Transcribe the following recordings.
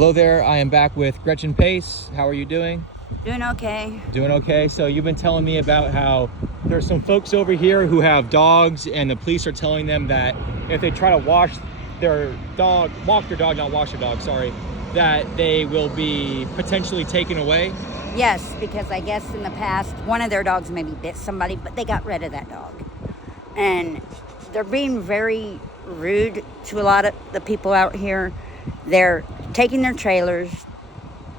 Hello there, I am back with Gretchen Pace. How are you doing? Doing okay. Doing okay. So you've been telling me about how there's some folks over here who have dogs and the police are telling them that if they try to walk their dog, that they will be potentially taken away. Yes, because I guess in the past, one of their dogs maybe bit somebody, but they got rid of that dog. And they're being very rude to a lot of the people out here. They're taking their trailers,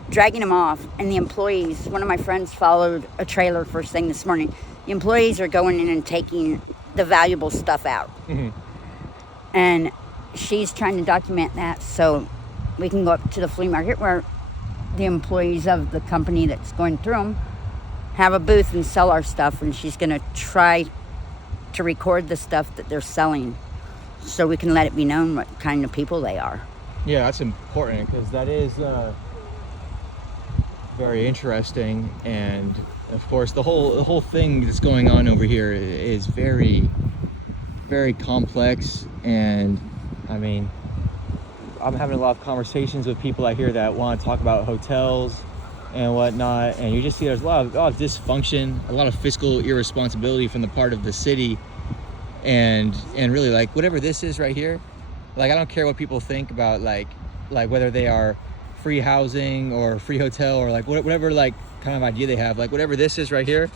dragging them off, and the employees, one of my friends followed a trailer first thing this morning. The employees are going in and taking the valuable stuff out. Mm-hmm. And she's trying to document that so we can go up to the flea market where the employees of the company that's going through them have a booth and sell our stuff, and she's going to try to record the stuff that they're selling so we can let it be known what kind of people they are. Yeah, that's important because that is very interesting, and of course the whole thing that's going on over here is very, very complex. And I mean, I'm having a lot of conversations with people out here that want to talk about hotels and whatnot, and you just see there's a lot of dysfunction, a lot of fiscal irresponsibility from the part of the city, and really, like, whatever this is right here, like, I don't care what people think about like whether they are free housing or free hotel or like whatever like kind of idea they have, like whatever this is right here,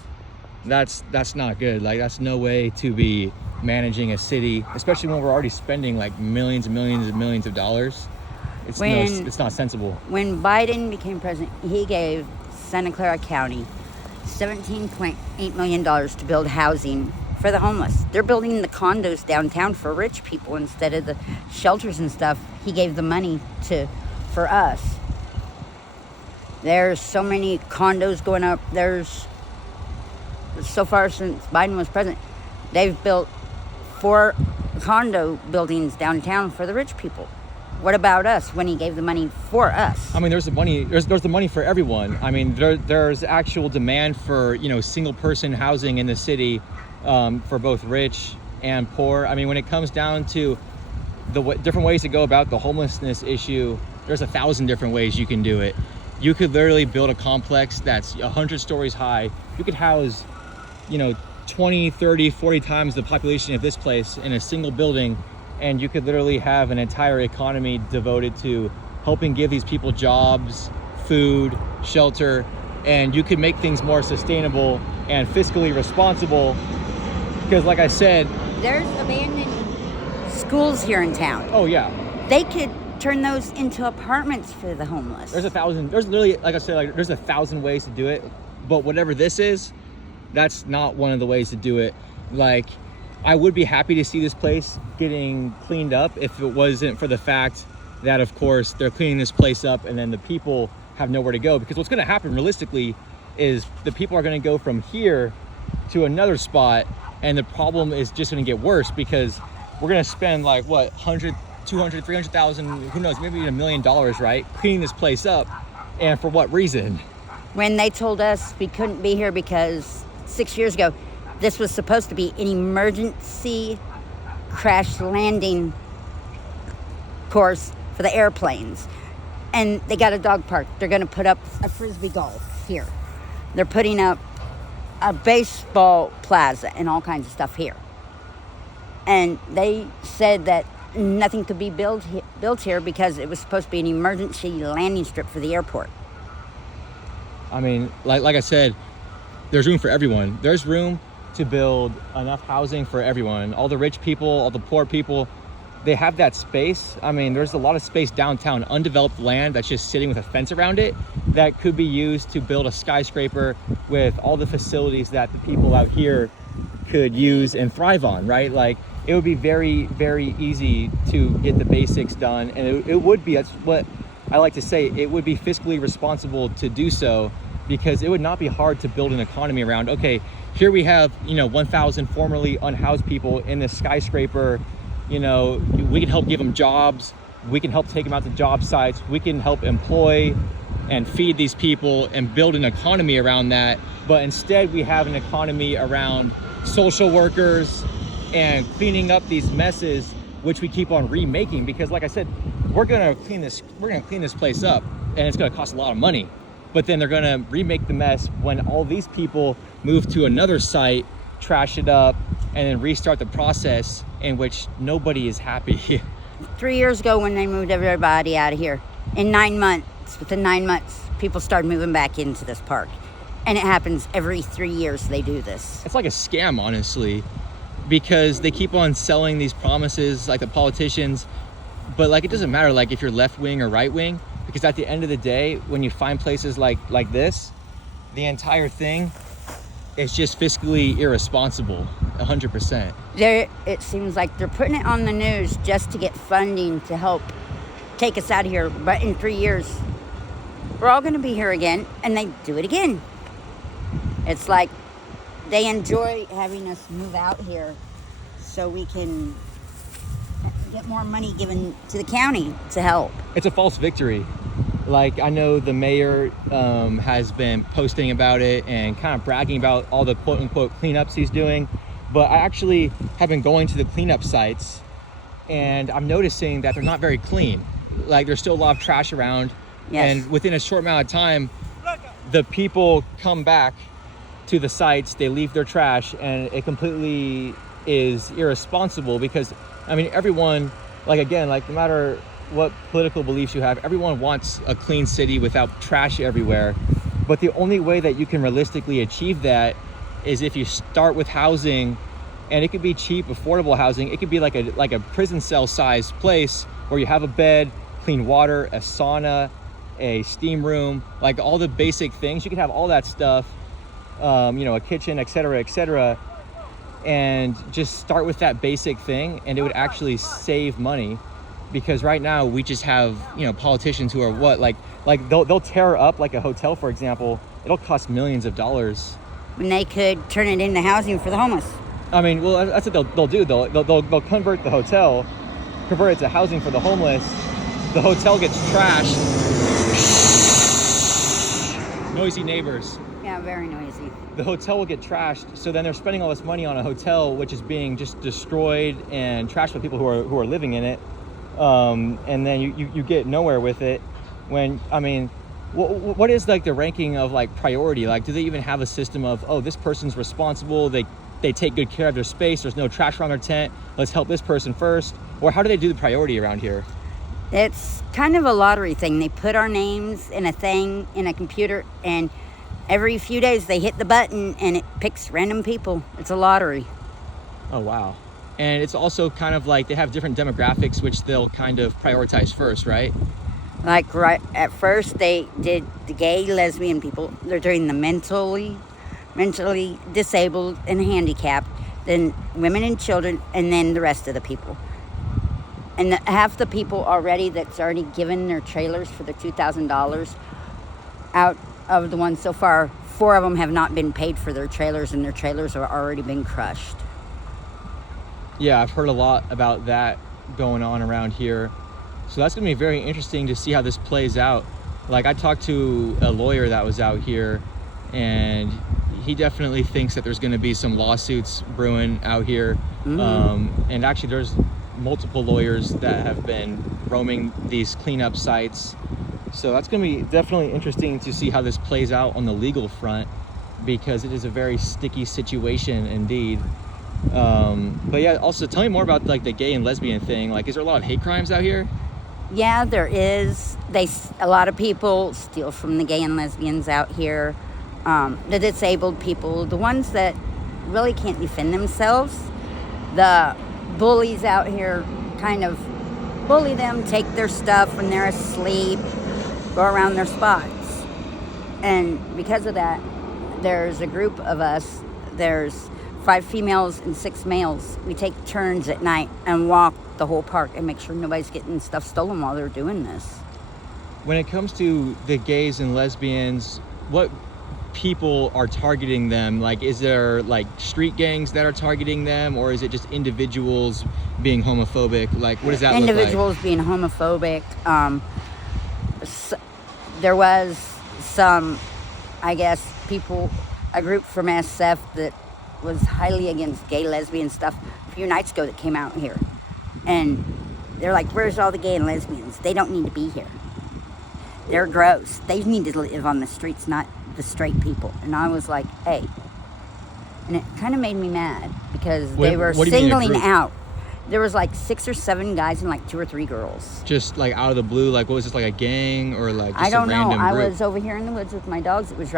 that's not good. Like, that's no way to be managing a city, especially when we're already spending like millions and millions and millions of dollars. It's not sensible. When Biden became president, he gave Santa Clara County $17.8 million to build housing for the homeless. They're building the condos downtown for rich people instead of the shelters and stuff. He gave the money for us. There's so many condos going up. So far since Biden was president, they've built 4 condo buildings downtown for the rich people. What about us when he gave the money for us? I mean, there's the money for everyone. I mean, there's actual demand for, single person housing in the city, for both rich and poor. I mean, when it comes down to the different ways to go about the homelessness issue, there's 1,000 different ways you can do it. You could literally build a complex that's 100 stories high. You could house, 20, 30, 40 times the population of this place in a single building, and you could literally have an entire economy devoted to helping give these people jobs, food, shelter, and you could make things more sustainable and fiscally responsible. Because like I said, there's abandoned schools here in town. Oh yeah. They could turn those into apartments for the homeless. There's literally, like I said, there's 1,000 ways to do it, but whatever this is, that's not one of the ways to do it. Like, I would be happy to see this place getting cleaned up if it wasn't for the fact that, of course, they're cleaning this place up and then the people have nowhere to go. Because what's going to happen realistically is the people are going to go from here to another spot, and the problem is just going to get worse because we're going to spend like what, 100, 200, 300,000, who knows, maybe even $1 million, right, cleaning this place up. And for what reason? When they told us we couldn't be here because 6 years ago, this was supposed to be an emergency crash landing course for the airplanes. And they got a dog park. They're going to put up a frisbee golf here. They're putting up a baseball plaza and all kinds of stuff here. And they said that nothing could be built here because it was supposed to be an emergency landing strip for the airport. I mean, like I said, there's room for everyone. There's room to build enough housing for everyone. All the rich people, all the poor people, they have that space. I mean, there's a lot of space downtown, undeveloped land that's just sitting with a fence around it that could be used to build a skyscraper with all the facilities that the people out here could use and thrive on, right? Like, it would be very, very easy to get the basics done. And it would be, that's what I like to say, it would be fiscally responsible to do so, because it would not be hard to build an economy around, okay, here we have, 1,000 formerly unhoused people in this skyscraper. We can help give them jobs. We can help take them out to job sites. We can help employ and feed these people and build an economy around that. But instead we have an economy around social workers and cleaning up these messes, which we keep on remaking. Because like I said, we're gonna clean this place up, and it's gonna cost a lot of money. But then they're gonna remake the mess when all these people move to another site, trash it up, and then restart the process in which nobody is happy. 3 years ago when they moved everybody out of here, within 9 months, people started moving back into this park. And it happens every 3 years they do this. It's like a scam, honestly, because they keep on selling these promises, like the politicians, but like it doesn't matter like if you're left wing or right wing, because at the end of the day, when you find places like this, the entire thing is just fiscally irresponsible, 100%. It seems like they're putting it on the news just to get funding to help take us out of here. But in 3 years, we're all going to be here again, and they do it again. It's like they enjoy having us move out here so we can get more money given to the county to help. It's a false victory. Like, I know the mayor has been posting about it and kind of bragging about all the quote-unquote cleanups he's doing, but I actually have been going to the cleanup sites, and I'm noticing that they're not very clean. Like, there's still a lot of trash around, yes. And within a short amount of time, the people come back to the sites, they leave their trash, and it completely is irresponsible because, I mean, everyone, like, again, like, no matter what political beliefs you have, everyone wants a clean city without trash everywhere. But the only way that you can realistically achieve that is if you start with housing, and it could be cheap, affordable housing. It could be like a prison cell sized place where you have a bed, clean water, a sauna, a steam room, like all the basic things. You can have all that stuff, a kitchen, etc., and just start with that basic thing, and it would actually save money. Because right now we just have, politicians who are they'll tear up like a hotel, for example. It'll cost millions of dollars. When they could turn it into housing for the homeless. I mean, well, that's what they'll do. They'll convert the hotel, convert it to housing for the homeless. The hotel gets trashed. Noisy neighbors. Yeah, very noisy. The hotel will get trashed, so then they're spending all this money on a hotel which is being just destroyed and trashed by people who are living in it. And then you get nowhere with it. When, I mean, what is like the ranking of like priority? Like, do they even have a system of, oh, this person's responsible, they take good care of their space, there's no trash around their tent, let's help this person first? Or how do they do the priority around here? It's kind of a lottery thing. They put our names in a thing in a computer, and every few days they hit the button and it picks random people. It's a lottery. Oh, wow. And it's also kind of like they have different demographics which they'll kind of prioritize first, right? Like right at first they did the gay, lesbian people. They're doing the mentally disabled and handicapped, then women and children, and then the rest of the people. And half the people already that's already given their trailers for the $2,000, out of the ones so far, 4 of them have not been paid for their trailers, and their trailers have already been crushed. Yeah, I've heard a lot about that going on around here. So that's going to be very interesting to see how this plays out. Like, I talked to a lawyer that was out here, and he definitely thinks that there's going to be some lawsuits brewing out here. And actually, there's multiple lawyers that have been roaming these cleanup sites. So that's going to be definitely interesting to see how this plays out on the legal front, because it is a very sticky situation indeed. But yeah, also tell me more about like the gay and lesbian thing. Like, is there a lot of hate crimes out here? Yeah, there is. A lot of people steal from the gay and lesbians out here. The disabled people, the ones that really can't defend themselves. The bullies out here kind of bully them, take their stuff when they're asleep, go around their spots. And because of that, there's a group of us. There's 5 females and 6 males. We take turns at night and walk the whole park and make sure nobody's getting stuff stolen while they're doing this. When it comes to the gays and lesbians, what people are targeting them? Like, is there like street gangs that are targeting them, or is it just individuals being homophobic? Like, what does that look like? Individuals being homophobic. There was some, I guess, a group from SF that was highly against gay, lesbian stuff a few nights ago that came out here. And They're like, where's all the gay and lesbians? They don't need to be here. They're gross. They need to live on the streets, not the straight people. And I was like, hey. And it kind of made me mad because they were what do you mean a singling group? out. There was like 6 or 7 guys and like 2 or 3 girls. Just like out of the blue, like what was this, like a gang or like just I don't a know. random I group? was over here in the woods with my dogs. It was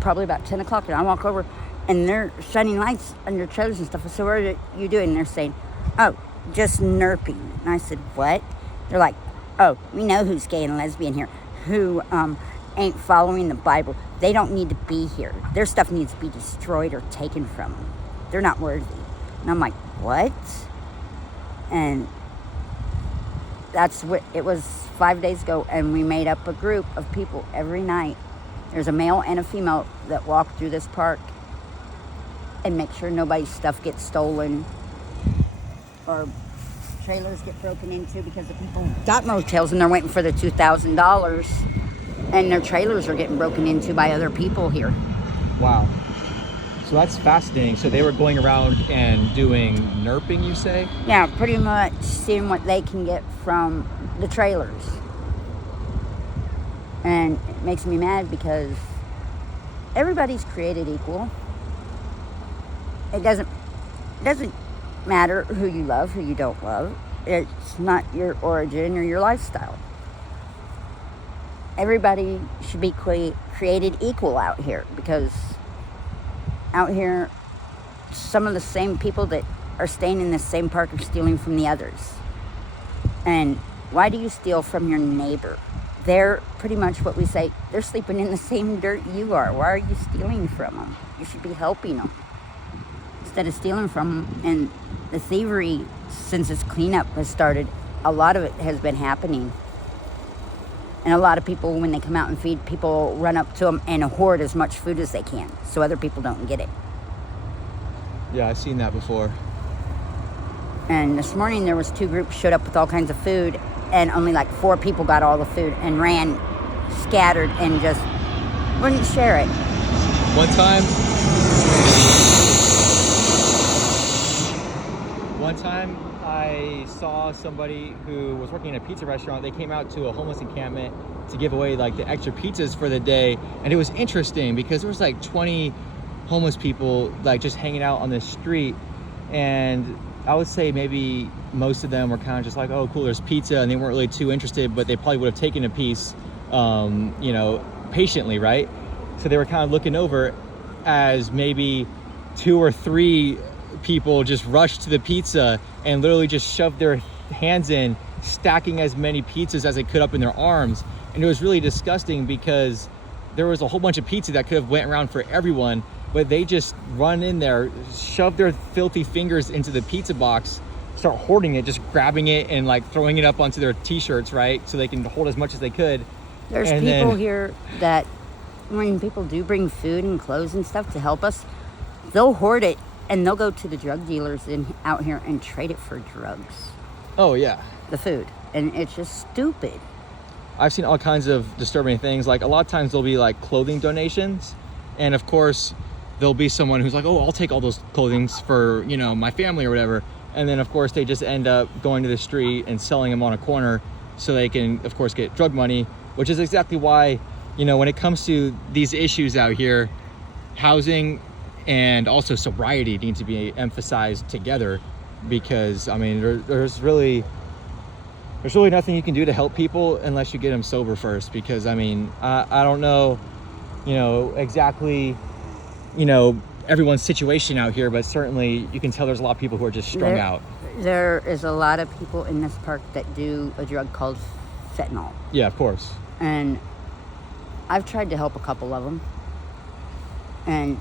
probably about 10 o'clock, and I walk over, and they're shining lights on your trailers and stuff. I said, what are you doing? And they're saying, oh, just nerping. And I said, what? They're like, oh, we know who's gay and lesbian here, who ain't following the Bible. They don't need to be here. Their stuff needs to be destroyed or taken from them. They're not worthy. And I'm like, what? And that's what it was 5 days ago, and we made up a group of people every night. There's a male and a female that walk through this park and make sure nobody's stuff gets stolen or trailers get broken into, because the people got motels and they're waiting for the $2,000 and their trailers are getting broken into by other people here. Wow. So that's fascinating. So they were going around and doing nerping, you say? Yeah, pretty much seeing what they can get from the trailers. And it makes me mad because everybody's created equal. It doesn't matter who you love, who you don't love. It's not your origin or your lifestyle. Everybody should be created equal out here, because out here, some of the same people that are staying in the same park are stealing from the others. And why do you steal from your neighbor? They're pretty much what we say, they're sleeping in the same dirt you are. Why are you stealing from them? You should be helping them instead of stealing from them. And the thievery, since this cleanup has started, a lot of it has been happening. And a lot of people, when they come out and feed, people run up to them and hoard as much food as they can so other people don't get it. Yeah, I've seen that before. And this morning there was 2 groups showed up with all kinds of food, and only like 4 people got all the food and ran scattered and just wouldn't share it. One time I saw somebody who was working in a pizza restaurant. They came out to a homeless encampment to give away like the extra pizzas for the day. And it was interesting because there was like 20 homeless people like just hanging out on the street. And I would say maybe most of them were kind of just like, oh, cool, there's pizza. And they weren't really too interested, but they probably would have taken a piece, patiently, right? So they were kind of looking over as maybe 2 or 3 people just rushed to the pizza and literally just shoved their hands in, stacking as many pizzas as they could up in their arms. And it was really disgusting because there was a whole bunch of pizza that could have went around for everyone, but they just run in there, shove their filthy fingers into the pizza box, start hoarding it, just grabbing it and like throwing it up onto their t-shirts, right? So they can hold as much as they could. There's people here that when people do bring food and clothes and stuff to help us, they'll hoard it and they'll go to the drug dealers out here and trade it for drugs. Oh yeah. The food. And it's just stupid. I've seen all kinds of disturbing things. Like a lot of times there'll be like clothing donations, and of course there'll be someone who's like, oh, I'll take all those clothings for, my family or whatever. And then of course they just end up going to the street and selling them on a corner so they can of course get drug money, which is exactly why, when it comes to these issues out here, housing and also sobriety need to be emphasized together, because there's really nothing you can do to help people unless you get them sober first. Because I don't know, exactly, everyone's situation out here, but certainly you can tell there's a lot of people who are just strung out. There is a lot of people in this park that do a drug called fentanyl. Yeah, of course. And I've tried to help a couple of them, and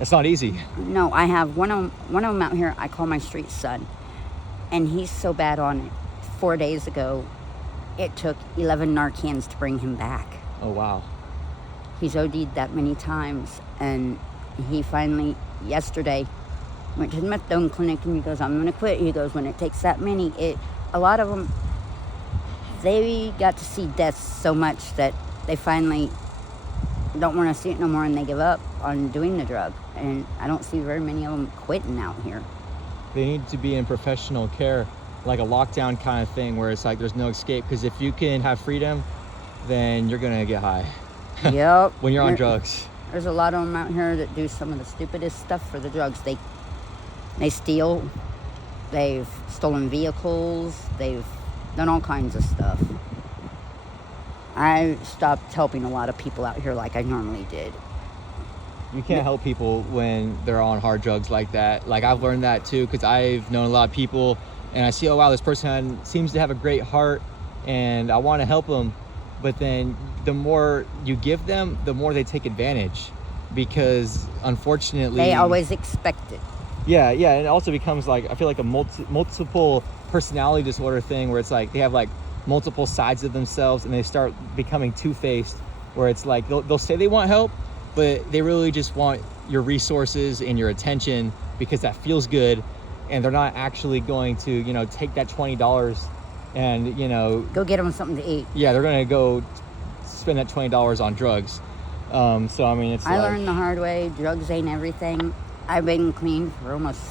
it's not easy. No, I have one of them out here. I call my street son, and he's so bad on it. 4 days ago, it took 11 Narcans to bring him back. Oh wow. He's OD'd that many times, and he finally yesterday went to the methadone clinic, and he goes, I'm gonna quit. He goes, when it takes that many, a lot of them, they got to see death so much that they finally don't want to see it no more, and they give up on doing the drug. And I don't see very many of them quitting out here. They need to be in professional care. like a lockdown kind of thing where it's like there's no escape, because if you can have freedom, then you're gonna get high. Yep. When you're on drugs. There's a lot of them out here that do some of the stupidest stuff for the drugs. They steal. They've stolen vehicles. They've done all kinds of stuff. I stopped helping a lot of people out here like I normally did. You can't help people when they're on hard drugs like that. Like, I've learned that too, because I've known a lot of people, and I see, oh wow, this person seems to have a great heart, and I want to help them. But then the more you give them, the more they take advantage, because unfortunately they always expect it. Yeah, and it also becomes like, I feel like a multiple personality disorder thing, where it's like they have like multiple sides of themselves, and they start becoming two-faced, where it's like they'll say they want help, but they really just want your resources and your attention because that feels good, and they're not actually going to, you know, take that $20 and, you know, go get them something to eat. Yeah, they're gonna go spend that $20 on drugs. So I mean, I learned the hard way. Drugs ain't everything. I've been clean for almost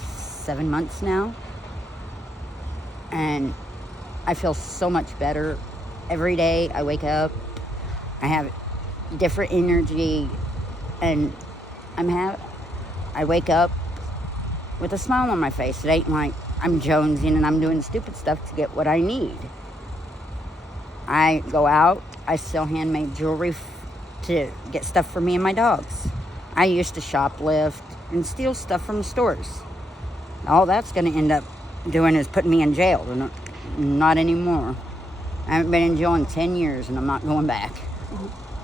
7 months now, and I feel so much better. Every day I wake up, I have different energy, and I wake up with a smile on my face. It ain't like I'm jonesing and I'm doing stupid stuff to get what I need. I go out, I sell handmade jewelry to get stuff for me and my dogs. I used to shoplift and steal stuff from the stores. All that's going to end up doing is putting me in jail. Not anymore. I haven't been in jail in 10 years, and I'm not going back.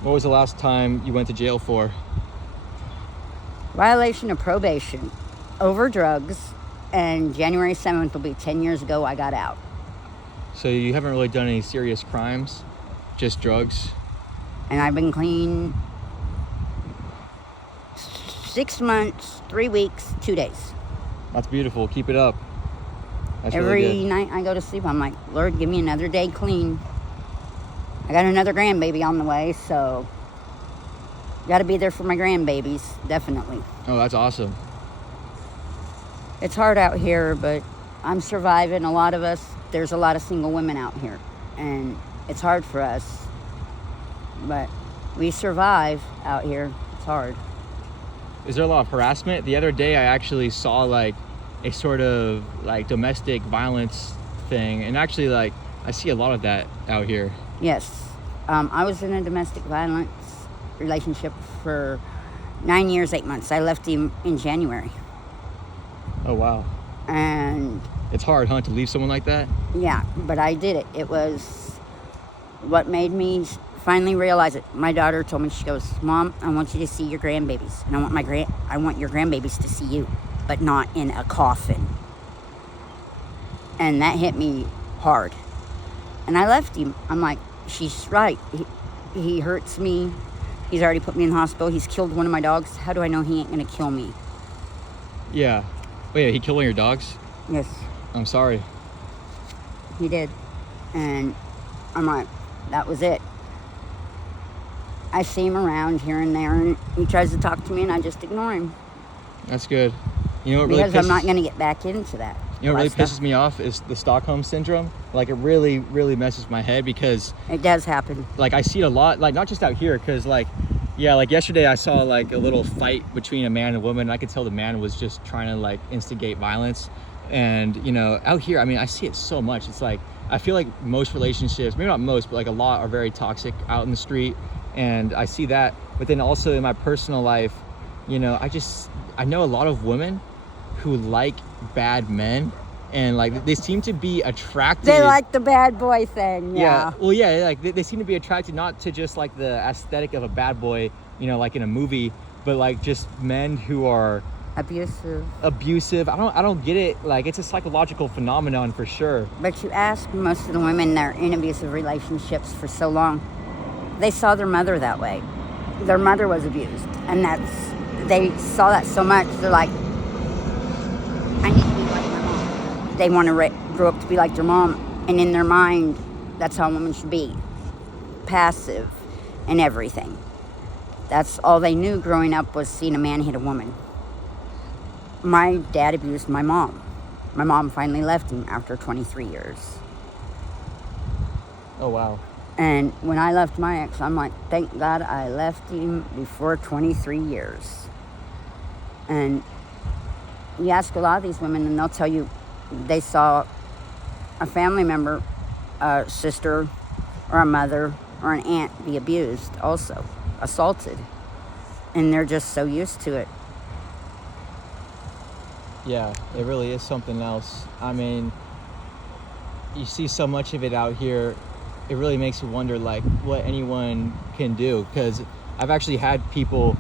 What was the last time you went to jail for? Violation of probation over drugs, and January 7th will be 10 years ago I got out. So you haven't really done any serious crimes, just drugs? And I've been clean 6 months, 3 weeks, 2 days. That's beautiful. Keep it up. That's Every really good. night I go to sleep, I'm like, Lord, give me another day clean. I got another grandbaby on the way, so got to be there for my grandbabies, definitely. Oh, that's awesome. It's hard out here, but I'm surviving. A lot of us, there's a lot of single women out here, and it's hard for us, but we survive out here. It's hard. Is there a lot of harassment? The other day I actually saw like a sort of like domestic violence thing, and actually like I see a lot of that out here. Yes. I was in a domestic violence relationship for 9 years, 8 months. I left him in January. Oh wow. And it's hard, huh, to leave someone like that? Yeah, but I did it. It was what made me finally realize it. My daughter told me, she goes, Mom, I want you to see your grandbabies, and I want your grandbabies to see you, but not in a coffin. And that hit me hard. And I left him. I'm like, she's right. He hurts me. He's already put me in the hospital. He's killed one of my dogs. How do I know he ain't gonna kill me? Yeah. Wait, he killed one of your dogs? Yes. I'm sorry. He did. And I'm like, that was it. I see him around here and there, and he tries to talk to me, and I just ignore him. That's good. You know what really because I'm not going to get back into that. You know what really pisses me off is the Stockholm syndrome. Like, it really, really messes my head, because it does happen. Like, I see it a lot, like not just out here, because like, yeah, like yesterday I saw like a little fight between a man and a woman, and I could tell the man was just trying to like instigate violence. And you know, out here, I mean, I see it so much. It's like, I feel like most relationships, maybe not most, but like a lot, are very toxic out in the street. And I see that. But then also in my personal life, you know, I know a lot of women who like bad men, and like they seem to be attracted. They like the bad boy thing. Yeah. Well, yeah, like they seem to be attracted not to just like the aesthetic of a bad boy, you know, like in a movie, but like just men who are abusive. I don't get it. Like, it's a psychological phenomenon for sure. But you ask most of the women that are in abusive relationships for so long, they saw their mother that way. Their mother was abused, and they saw that so much. They're like, I need to be like my mom. They want to grow up to be like their mom, and in their mind, that's how a woman should be, passive and everything. That's all they knew growing up, was seeing a man hit a woman. My dad abused my mom. My mom finally left him after 23 years. Oh, wow. And when I left my ex, I'm like, thank God I left him before 23 years. And you ask a lot of these women, and they'll tell you they saw a family member, a sister, or a mother, or an aunt be abused also, assaulted. And they're just so used to it. Yeah, it really is something else. I mean, you see so much of it out here, it really makes you wonder, like, what anyone can do. Because I've actually had people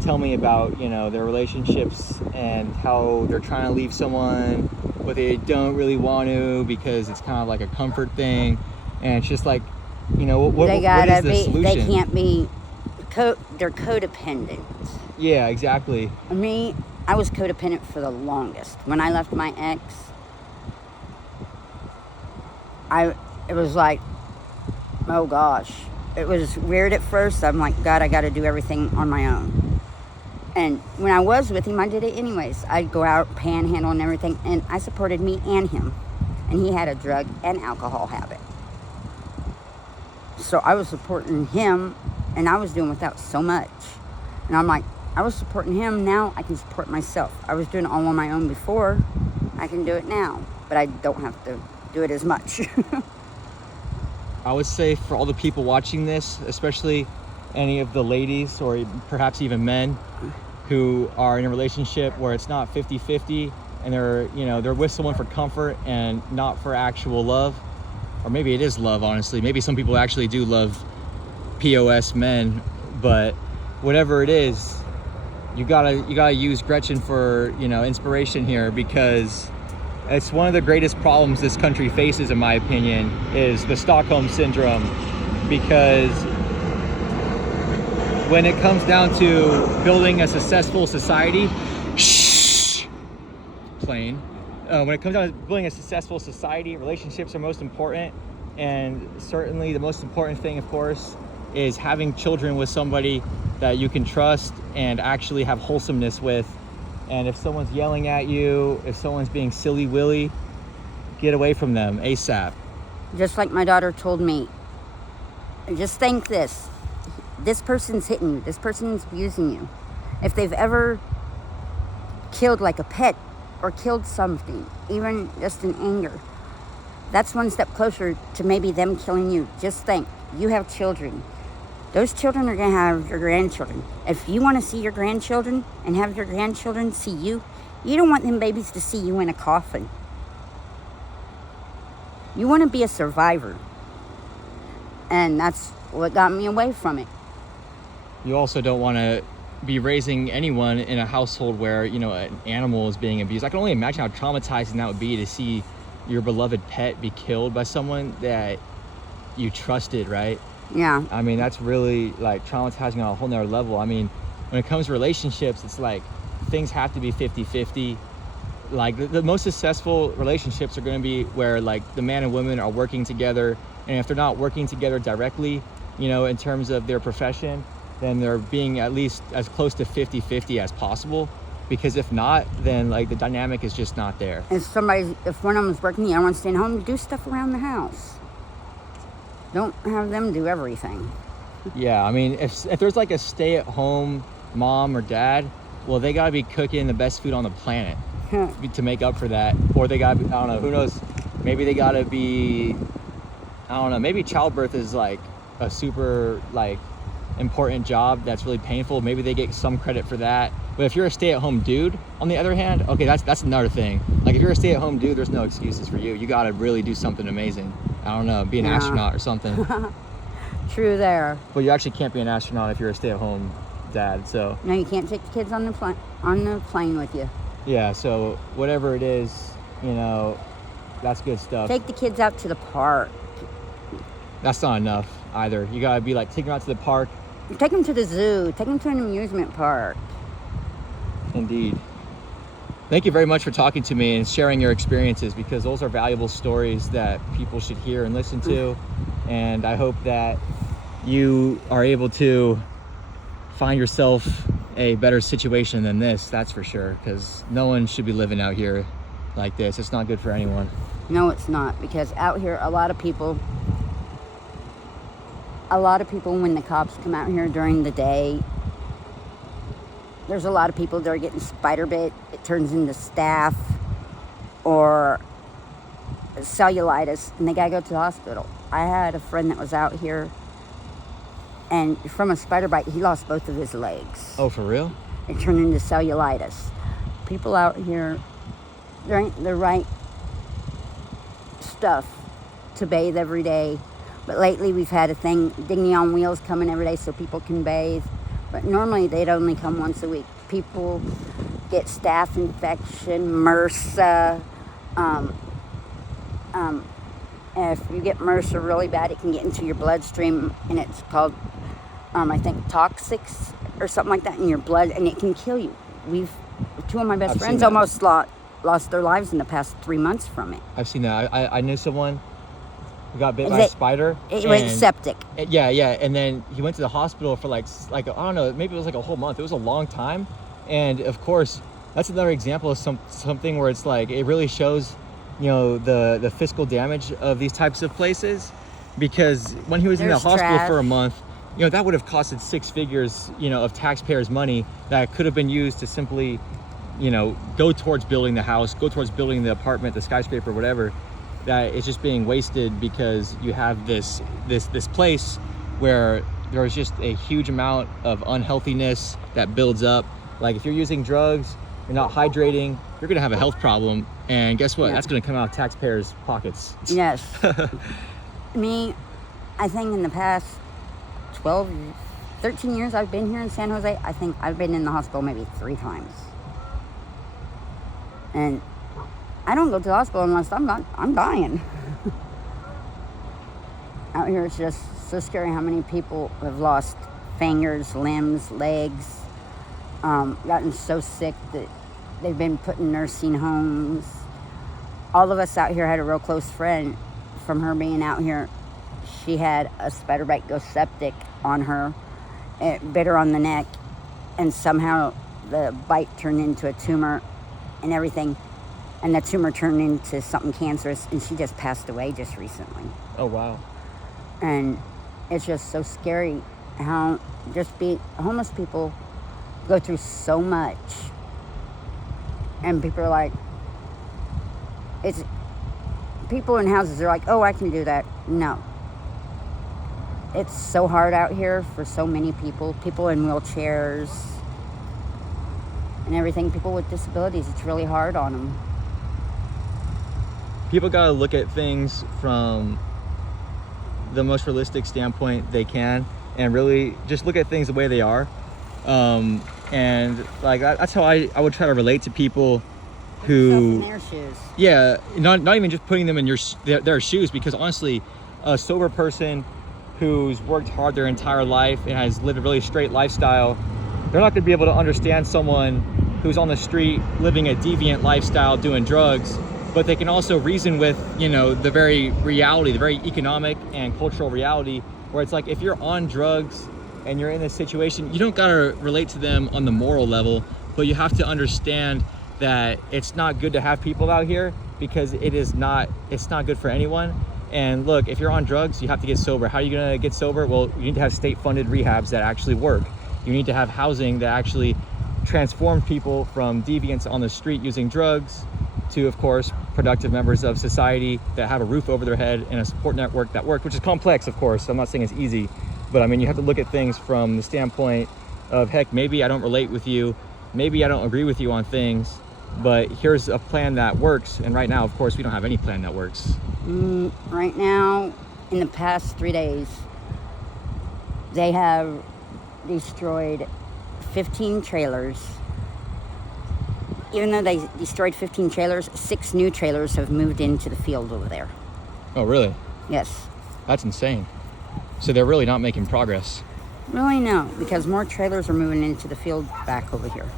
tell me about, you know, their relationships and how they're trying to leave someone, but they don't really want to because it's kind of like a comfort thing. And it's just like, you know, what is the solution? They can't be, they're codependent. Yeah, exactly. I was codependent for the longest. When I left my ex, it was like, oh gosh. It was weird at first. I'm like, God, I got to do everything on my own. And when I was with him, I did it anyways. I'd go out, panhandle and everything, and I supported me and him. And he had a drug and alcohol habit. So I was supporting him, and I was doing without so much. And I'm like, I was supporting him, now I can support myself. I was doing it all on my own before, I can do it now. But I don't have to do it as much. I would say for all the people watching this, especially any of the ladies or perhaps even men who are in a relationship where it's not 50-50 and they're with someone for comfort and not for actual love, or maybe it is love, honestly. Maybe some people actually do love POS men, but whatever it is, you gotta use Gretchen for, you know, inspiration here, because it's one of the greatest problems this country faces, in my opinion, is the Stockholm Syndrome. Because when it comes down to building a successful society, when it comes down to building a successful society, relationships are most important. And certainly the most important thing, of course, is having children with somebody that you can trust and actually have wholesomeness with. And if someone's yelling at you, if someone's being silly-willy, get away from them ASAP. Just like my daughter told me, just think this person's hitting you, this person's abusing you. If they've ever killed like a pet or killed something, even just in anger, that's one step closer to maybe them killing you. Just think, you have children. Those children are going to have your grandchildren. If you want to see your grandchildren and have your grandchildren see you, you don't want them babies to see you in a coffin. You want to be a survivor. And that's what got me away from it. You also don't want to be raising anyone in a household where, you know, an animal is being abused. I can only imagine how traumatizing that would be to see your beloved pet be killed by someone that you trusted, right? Yeah. I mean, that's really like traumatizing on a whole nother level. I mean, when it comes to relationships, it's like things have to be 50-50. Like the most successful relationships are going to be where like the man and woman are working together. And if they're not working together directly, you know, in terms of their profession, then they're being at least as close to 50-50 as possible. Because if not, then like the dynamic is just not there. If one of them is working, I want to stay home, do stuff around the house. Don't have them do everything. Yeah, I mean, if there's like a stay-at-home mom or dad, well, they gotta be cooking the best food on the planet to make up for that. Or they gotta be, I don't know, who knows, maybe they gotta be, I don't know, maybe childbirth is like a super like important job that's really painful. Maybe they get some credit for that. But if you're a stay-at-home dude, on the other hand, okay, that's another thing. Like if you're a stay-at-home dude, there's no excuses for you. You gotta really do something amazing. I don't know, be an astronaut or something. True there. But you actually can't be an astronaut if you're a stay-at-home dad, so. No, you can't take the kids on the plane with you. Yeah, so whatever it is, you know, that's good stuff. Take the kids out to the park. That's not enough either. You gotta be like, take them out to the park. Take them to the zoo. Take them to an amusement park. Indeed. Thank you very much for talking to me and sharing your experiences, because those are valuable stories that people should hear and listen to. And I hope that you are able to find yourself a better situation than this, that's for sure, because no one should be living out here like this. It's not good for anyone. No, it's not, because out here, a lot of people, when the cops come out here during the day, there's a lot of people that are getting spider bit. It turns into staph or cellulitis, and they gotta go to the hospital. I had a friend that was out here, and from a spider bite, he lost both of his legs. Oh, for real? It turned into cellulitis. People out here drink the right stuff to bathe every day. But lately we've had a thing, Dignity on Wheels, coming every day so people can bathe. But normally they'd only come once a week. People get staph infection, MRSA. If you get MRSA really bad, it can get into your bloodstream, and it's called, I think, toxics or something like that in your blood, and it can kill you. Two of my best friends almost lost their lives in the past 3 months from it. I've seen that. I knew someone who got bit by a spider. It went septic. Yeah, and then he went to the hospital for like I don't know, maybe it was like a whole month. It was a long time, and of course, that's another example of something where it's like it really shows, the fiscal damage of these types of places, because when he was in the hospital for a month, that would have costed 6 figures, of taxpayers' money that could have been used to simply, go towards building the house, go towards building the apartment, the skyscraper, whatever. That it's just being wasted because you have this place where there's just a huge amount of unhealthiness that builds up. Like if you're using drugs, you're not hydrating, you're gonna have a health problem, and guess what? Yeah. That's gonna come out of taxpayers' pockets. Yes. I think in the past 13 years I've been here in San Jose, I think I've been in the hospital maybe 3 times. And I don't go to the hospital unless I'm dying. Out here it's just so scary how many people have lost fingers, limbs, legs, gotten so sick that they've been put in nursing homes. All of us out here had a real close friend from her being out here. She had a spider bite go septic on her. It bit her on the neck, and somehow the bite turned into a tumor and everything. And the tumor turned into something cancerous, and she just passed away just recently. Oh, wow. And it's just so scary how homeless people go through so much. And people are like, people in houses are like, oh, I can do that. No. It's so hard out here for so many people in wheelchairs and everything, people with disabilities. It's really hard on them. People gotta look at things from the most realistic standpoint they can, and really just look at things the way they are. And like that's how I would try to relate to people who, in their shoes. Yeah, not even just putting them in their shoes, because honestly, a sober person who's worked hard their entire life and has lived a really straight lifestyle, they're not gonna be able to understand someone who's on the street living a deviant lifestyle doing drugs. But they can also reason with, the very reality, the very economic and cultural reality, where it's like, if you're on drugs and you're in this situation, you don't gotta relate to them on the moral level, but you have to understand that it's not good to have people out here, because it's not good for anyone. And look, if you're on drugs, you have to get sober. How are you gonna get sober? Well, you need to have state-funded rehabs that actually work. You need to have housing that actually transforms people from deviants on the street using drugs to, of course, productive members of society that have a roof over their head and a support network that works, which is complex, of course. I'm not saying it's easy, but I mean, you have to look at things from the standpoint of, heck, maybe I don't relate with you, maybe I don't agree with you on things, but here's a plan that works. And right now, of course, we don't have any plan that works. Right now, in the past 3 days, they have destroyed 15 trailers. Even though they destroyed 15 trailers, 6 new trailers have moved into the field over there. Oh, really? Yes. That's insane. So they're really not making progress. Really, no, because more trailers are moving into the field back over here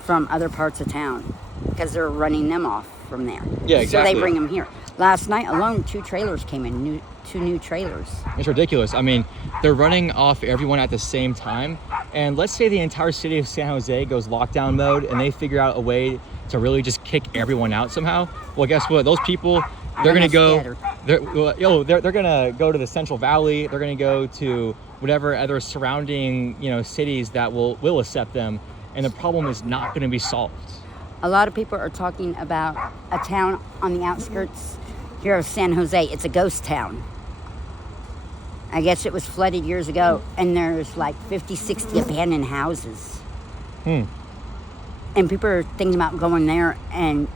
from other parts of town, because they're running them off from there. Yeah, exactly. So they bring them here. Last night alone, 2 trailers came in, 2 new trailers. It's ridiculous. I mean, they're running off everyone at the same time. And let's say the entire city of San Jose goes lockdown mode, and they figure out a way to really just kick everyone out somehow. Well, guess what? Those people, they're gonna Scatter. go. They're gonna go to the Central Valley. They're gonna go to whatever other surrounding cities that will accept them, and the problem is not gonna be solved. A lot of people are talking about a town on the outskirts here of San Jose. It's a ghost town. I guess it was flooded years ago, and there's like 50, 60 abandoned houses. And people are thinking about going there, and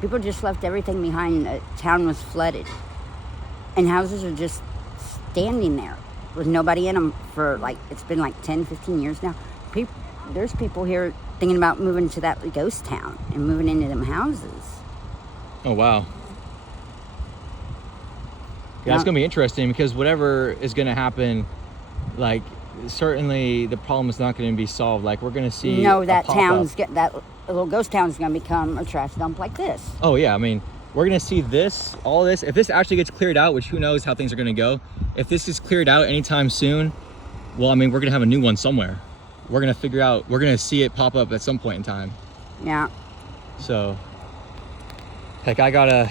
people just left everything behind. The town was flooded, and houses are just standing there with nobody in them for it's been like 10, 15 years now. There's people here thinking about moving to that ghost town and moving into them houses. Oh, wow. Yeah, it's going to be interesting because whatever is going to happen, certainly the problem is not going to be solved. We're going to see that little ghost town's going to become a trash dump like this. Oh, yeah. I mean, we're going to see all this. If this actually gets cleared out, which who knows how things are going to go. If this is cleared out anytime soon, well, I mean, we're going to have a new one somewhere. We're going to see it pop up at some point in time. Yeah. So, heck, I got to